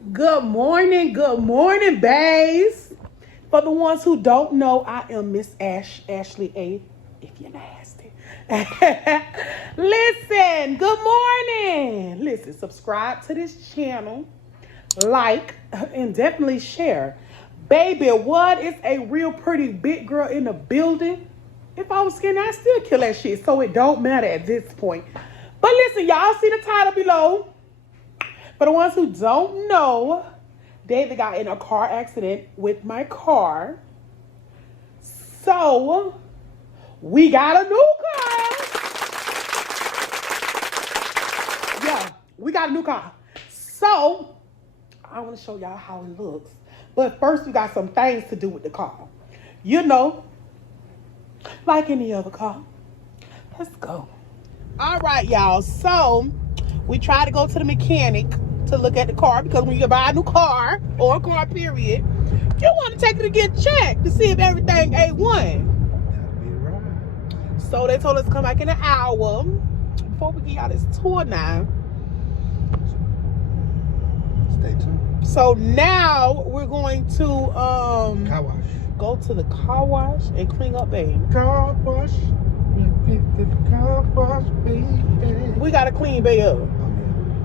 Good morning, babes. For the ones who don't know, I am Miss Ashley A. If you're nasty. Listen, good morning. Listen, subscribe to this channel, like, and definitely share. Baby, what is a real pretty big girl in the building? If I was skinny, I'd still kill that shit, so it don't matter at this point. But listen, y'all see the title below. For the ones who don't know, David got in a car accident with my car. So, we got a new car. Yeah, we got a new car. So, I want to show y'all how it looks. But first, we got some things to do with the car. You know, like any other car. Let's go. All right, y'all. So, we try to go to the mechanic to look at the car, because when you buy a new car or a car period, you want to take it to get checked to see if everything A1. So they told us to come back in an hour before we get y'all this tour now. Stay tuned. So now we're going to Car wash. go to the car wash and clean up, babe. Car wash. Car wash, baby. We gotta clean babe up.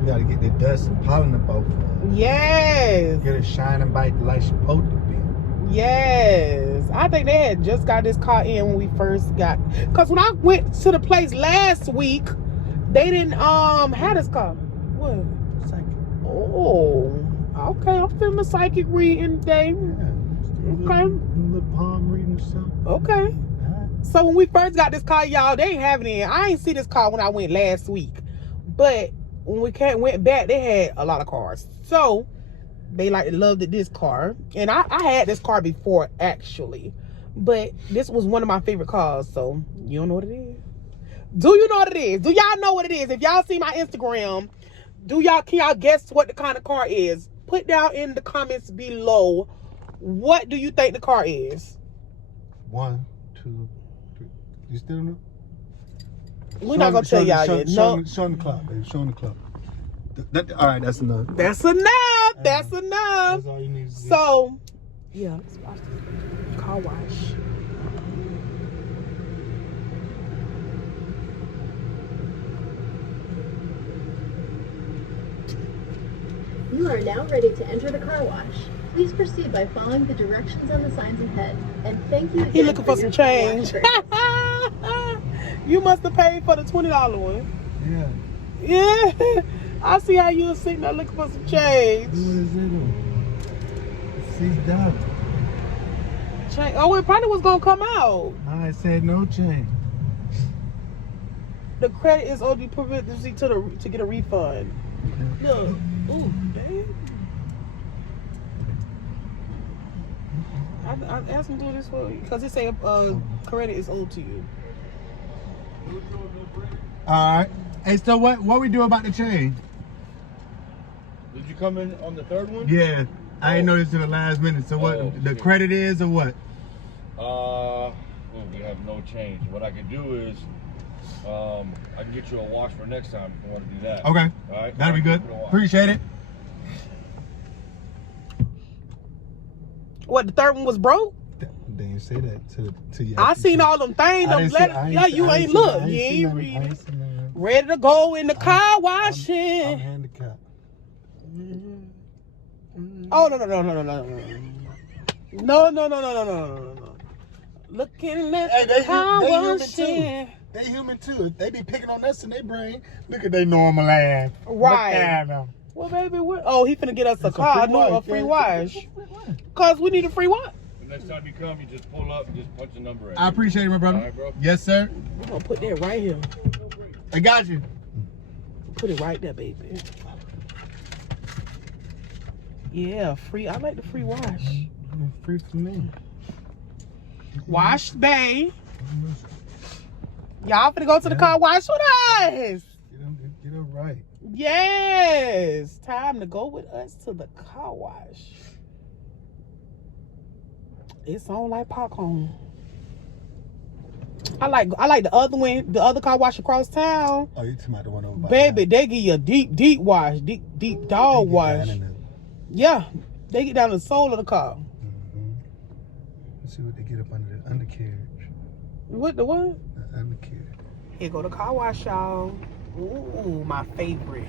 We gotta get the dust and pollen up off. Yes. Get it shining bright like it's supposed to be. Yes. I think they had just got this car in when we first got, because when I went to the place last week, they didn't have this car. What? Psychic. Oh, okay. I'm feeling a psychic reading today. Yeah. Okay. A little palm reading or something. Okay. So when we first got this car, y'all, they ain't having it in. I ain't see this car when I went last week. But when we went back, they had a lot of cars. So they loved this car. And I had this car before, actually. But this was one of my favorite cars. So you don't know what it is? Do you know what it is? Do y'all know what it is? If y'all see my Instagram, can y'all guess what the kind of car is? Put down in the comments below, what do you think the car is? 1, 2, 3. You still know? We're not gonna tell y'all yet. No. Show the clock, baby. Show the clock. All right, that's enough. That's enough. That's enough. That's all you need to do. So, yeah, let's watch this car wash. You are now ready to enter the car wash. Please proceed by following the directions on the signs ahead. And thank you again. He looking for some your change. car wash. You must have paid for the $20 one. Yeah. Yeah. I see how you were sitting there looking for some change. What is it? $6. Change. Oh, it probably was gonna come out. I said no change. The credit is only permitted to get a refund. Look. Ooh, damn. I asked him to do this for you because it say credit is owed to you. All right. Hey, so what we do about the change? Did you come in on the third one? Yeah, I ain't noticed till the last minute. So what the shit. credit is or what? Well, we have no change. What I can do is, I can get you a wash for next time if you want to do that. Okay. All right. That'll be good. Give it a wash. Appreciate it. What, the third one was broke? They ain't say that to you. I seen all them things. Them letters. Yeah, you ain't look. You ain't read it. Ready to go in the car washing. I'm handicapped. Oh, no. No. Looking at Hey, the car they human washing. too. They human too. If they be picking on us in their brain, look at they normal ass. Right. Look at them. Well, baby, what? Oh, he finna get us a It's a car. free No, a wash, free yeah. wash. Cause we need a free wash. The next time you come, you just pull up and just punch a number in. I appreciate it, my brother. All right, bro. Yes, sir. We're gonna put that right here. I got you. Put it right there, baby. Yeah, free. I like the free wash. Free for me. Wash bay. Y'all finna go to the car wash with us. Get them right. Yes. Time to go with us to the car wash. It's on like popcorn. I like the other one, the other car wash across town. Oh, you talking about the one over by Baby, they give you a deep wash, deep dog wash. Yeah, they get down to the sole of the car. Let's see what they get up under the undercarriage. What the what? The undercarriage. Here go the car wash, y'all. Ooh, my favorite.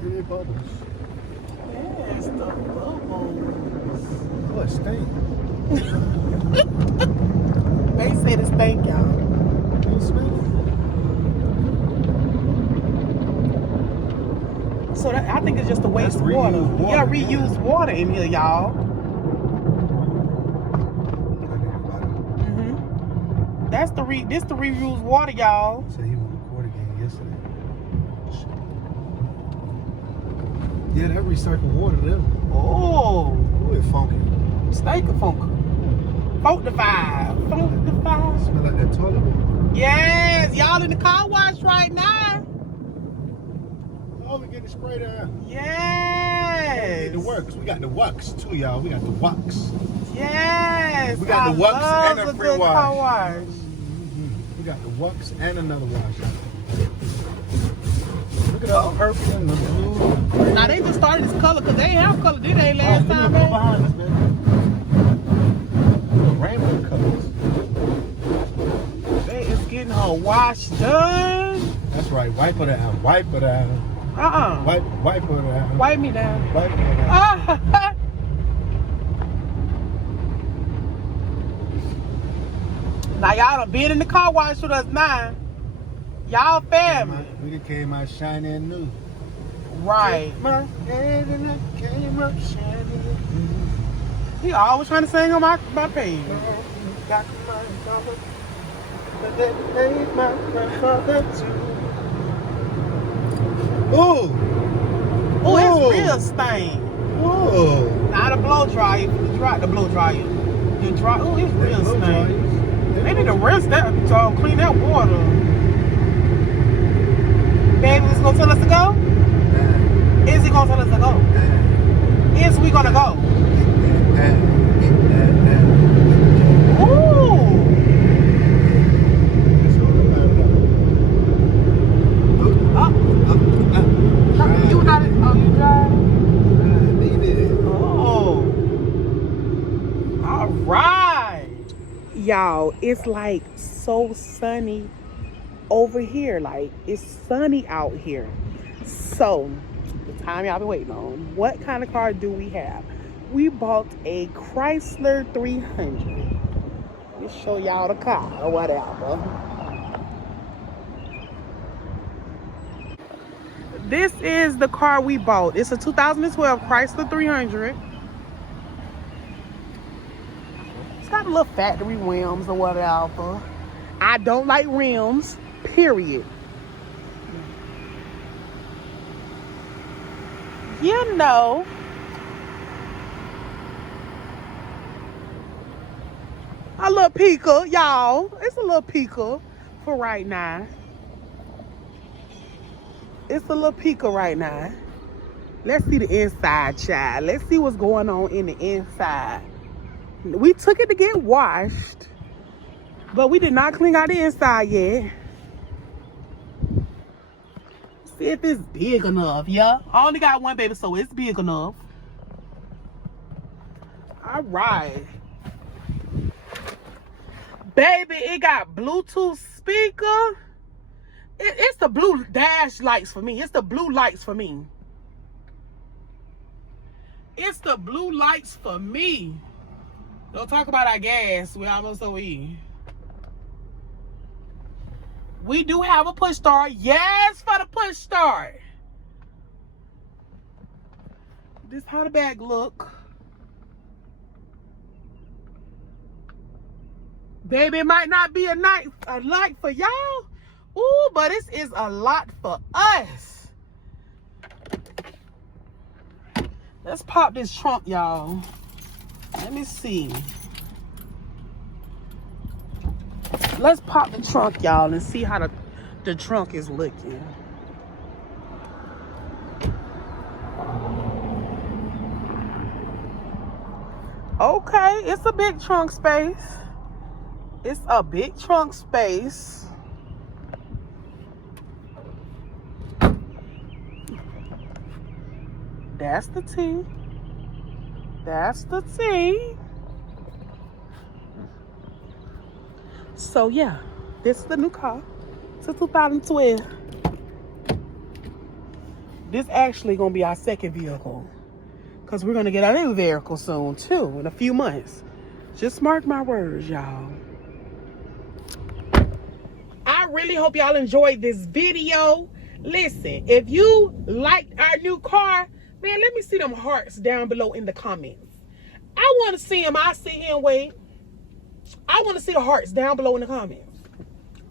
Here they bubbles. Yes, the bubbles. Oh, it stink. They said it stink, y'all. You smell it? So I think it's just a waste That's water. reused water. Yeah, reused water in here, y'all. That's the this the reused water, y'all. So he won the quarter game yesterday. Yeah, that recycled water there. Oh, Ooh, it funky. steak of funk. Funk the vibe. Funk the vibe. Smell like that toilet water. Yes, y'all in the car wash right now. Oh, we getting sprayed down. Yes. The works. We got the wax too, y'all. We got the wax. Yes. We got the wax love and a a free good wash. car wash. We got the wax and another wash. Look at all the purple and the blue. Now they just started this color because they ain't have color, did they, last time, Go man? behind us, man. Rainbow colors. They is getting her wash done. That's right. Wipe it out. Wipe it out. Wipe it out. Wipe me down. Wipe it out. Now y'all done been in the car wash with us now. Y'all family. We just came out shiny and new. Right. My head and I came up shiny and new. He always trying to sing on my page. Got my mama, but that ain't my grandfather too. Ooh. Oh, Ooh. it's real stain. Ooh. Not a blow dryer. The blow dryer. The dry. Oh, it's real stain. They need to rinse that, clean that water. Baby, is gonna tell us to go? Is he gonna tell us to go? Is we gonna go? Ooh. You not? Oh, you driving? Oh. All right. Y'all, it's like so sunny over here. Like, it's sunny out here. So, the time y'all been waiting on, what kind of car do we have? We bought a Chrysler 300. Let's show y'all the car or whatever. This is the car we bought. It's a 2012 Chrysler 300. It's got a little factory rims or whatever. I don't like rims, period. You know. A little peeker, y'all. It's a little peeker for right now. It's a little peeker right now. Let's see the inside, child. Let's see what's going on in the inside. We took it to get washed, but we did not clean out the inside yet. See if it's big enough, yeah? I only got one baby, so it's big enough. All right. Baby, it got Bluetooth speaker. It's the blue dash lights for me. It's the blue lights for me. It's the blue lights for me. Don't talk about our gas. We almost over here. We do have a push start. Yes, for the push start. This how the bag look. Baby, it might not be a light for y'all. Ooh, but this is a lot for us. Let's pop this trunk, y'all. Let me see. Let's pop the trunk, y'all, and see how the trunk is looking. Okay, it's a big trunk space. It's a big trunk space. That's the T. That's the T. So yeah, this is the new car. It's a 2012. This actually gonna be our second vehicle, because we're gonna get our new vehicle soon too, in a few months. Just mark my words, y'all. I really hope y'all enjoyed this video. Listen, if you liked our new car, man, let me see them hearts down below in the comments. I want to see them. I sit here and wait. I want to see the hearts down below in the comments.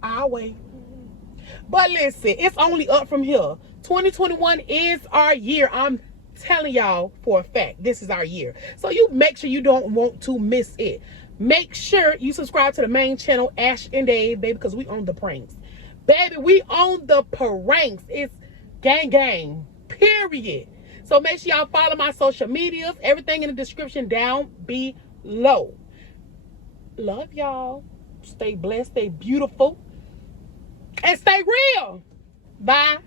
I'll wait. But listen, it's only up from here. 2021 is our year. I'm telling y'all for a fact, this is our year. So you make sure you don't want to miss it. Make sure you subscribe to the main channel, Ash and Dave, baby, because we own the pranks. Baby, we own the pranks. It's gang gang, period. So make sure y'all follow my social medias. Everything in the description down below. Love y'all. Stay blessed, stay beautiful, and stay real. Bye.